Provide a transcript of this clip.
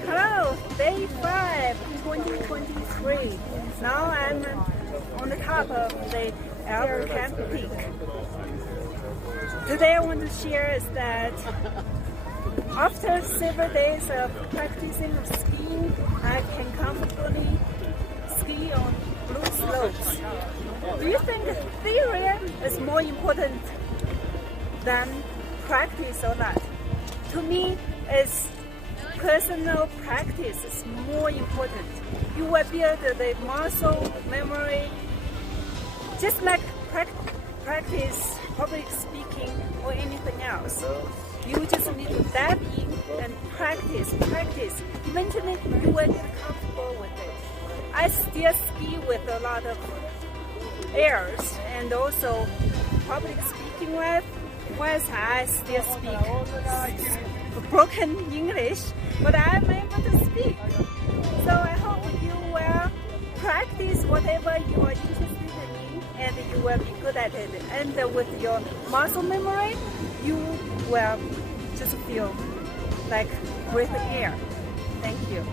Hello, day 5, 2023. Now I'm on the top of the El Camp Peak. Today I want to share is that after several days of practicing skiing, I can comfortably ski on blue slopes. Do you think theory is more important than practice or not? To me, it's personal practice is more important. You will build the muscle memory, just like practice public speaking or anything else. You just need to dive in and practice. Eventually, you will get comfortable with it. I still ski with a lot of airs and also public speaking wise I still speak broken English, but I'm able to speak. So I hope you will practice whatever you are interested in and you will be good at it. And with your muscle memory, you will just feel like breathing air. Thank you.